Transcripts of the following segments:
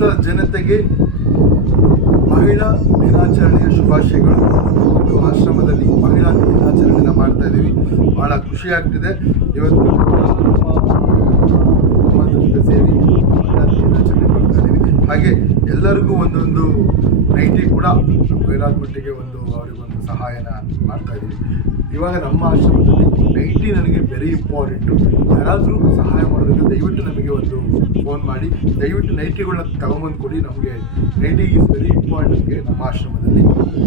ಸಮಸ್ತ ಜನತೆಗೆ ಮಹಿಳಾ ದಿನಾಚರಣೆಯ ಶುಭಾಶಯಗಳು. ಒಂದು ಆಶ್ರಮದಲ್ಲಿ ಮಹಿಳಾ ದಿನಾಚರಣೆಯನ್ನು ಮಾಡ್ತಾ ಇದ್ದೀವಿ. ಭಾಳ ಖುಷಿ ಆಗ್ತಿದೆ. ಇವತ್ತು ಸೇರಿ ಮಹಿಳಾ ದಿನಾಚರಣೆ ಮಾಡ್ತಾ ಇದ್ದೀವಿ. ಹಾಗೆ ಎಲ್ಲರಿಗೂ ಒಂದೊಂದು ನೈಟಿ ಕೂಡ ಕೈಲಾದ ಮಟ್ಟಿಗೆ ಅವರಿಗೊಂದು ಸಹಾಯನ ಮಾಡ್ತಾ ಇದ್ದೀವಿ. ಇವಾಗ ನಮ್ಮ ಆಶ್ರಮದಲ್ಲಿ ನೈಟಿ ನನಗೆ ವೆರಿ ಇಂಪಾರ್ಟೆಂಟು. ಯಾರಾದರೂ ಸಹಾಯ ಮಾಡೋದಕ್ಕೆ ದಯವಿಟ್ಟು ನಮಗೆ ಒಂದು ಫೋನ್ ಮಾಡಿ, ದಯವಿಟ್ಟು ನೈಟಿಗಳನ್ನ ತಗೊಂಬಂದು ಕೊಡಿ. ನಮಗೆ ನೈಟಿ ಈಸ್ ವೆರಿ ಇಂಪಾರ್ಟೆಂಟ್ಗೆ ನಮ್ಮ ಆಶ್ರಮದಲ್ಲಿ.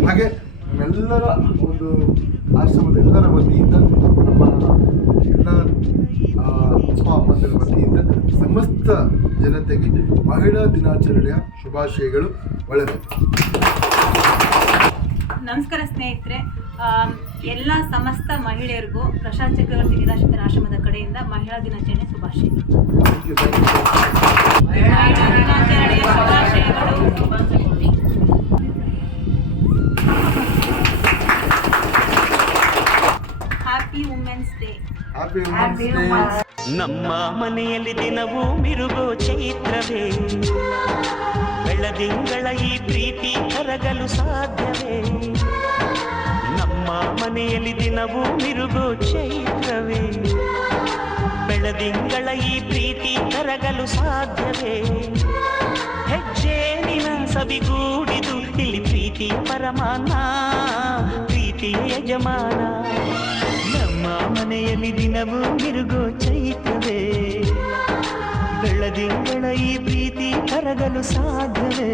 ಹಾಗೆ ನಮ್ಮೆಲ್ಲರ ಒಂದು ಆಶ್ರಮದ ಎಲ್ಲರ ವತಿಯಿಂದ, ನಮ್ಮ ಎಲ್ಲ ಅಪ್ಪ ಅಮ್ಮಂದರ ವತಿಯಿಂದ ಸಮಸ್ತ ಜನತೆಗೆ ಮಹಿಳಾ ದಿನಾಚರಣೆಯ ಶುಭಾಶಯಗಳು. ಒಳ್ಳೆಯದು. ನಮಸ್ಕಾರ ಸ್ನೇಹಿತರೆ, ಎಲ್ಲ ಸಮಸ್ತ ಮಹಿಳೆಯರಿಗೂ ಪ್ರಶಾಂತ್ ಚಕ್ರವರ್ತಿ ನಿರಾಶ್ರಿತರ ಆಶ್ರಮದ ಕಡೆಯಿಂದ ಮಹಿಳಾ ದಿನಾಚರಣೆ ಶುಭಾಶಯಗಳು. ಮಹಿಳಾ ದಿನಾಚರಣೆಯ ಶುಭಾಶಯಗಳು. Happy women's day. ನಮ್ಮ ಮನೆಯಲ್ಲಿ ದಿನವೂ ಮಿರುಗೋ ಚೈತ್ರವೇ, ಬೆಳದಿಂಗಳ ಈ ಪ್ರೀತಿ ಕರಗಲು ಸಾಧ್ಯವೇ? ನಮ್ಮ ಮನೆಯಲ್ಲಿ ದಿನವೂ ಮಿರುಗೋ ಚೈತ್ರವೇ, ಬೆಳದಿಂಗಳ ಈ ಪ್ರೀತಿ ಕರಗಲು ಸಾಧ್ಯವೇ? ಹೆಜ್ಜೇನಿನ ಸವಿಗೂಡಿದು ಇಲ್ಲಿ ಪ್ರೀತಿಯ ಪರಮಾನ, ಪ್ರೀತಿಯ ಯಜಮಾನ. ನಮ್ಮ ಮನೆಯಲ್ಲಿ ದಿನವೂ ಮಿರುಗೋ ಚೈತ್ರವೇ, ಬೆಳದಿಂಗಳ ಈ ಪ್ರೀತಿ ಕರಗಲು ಸಾಧ್ಯವೇ?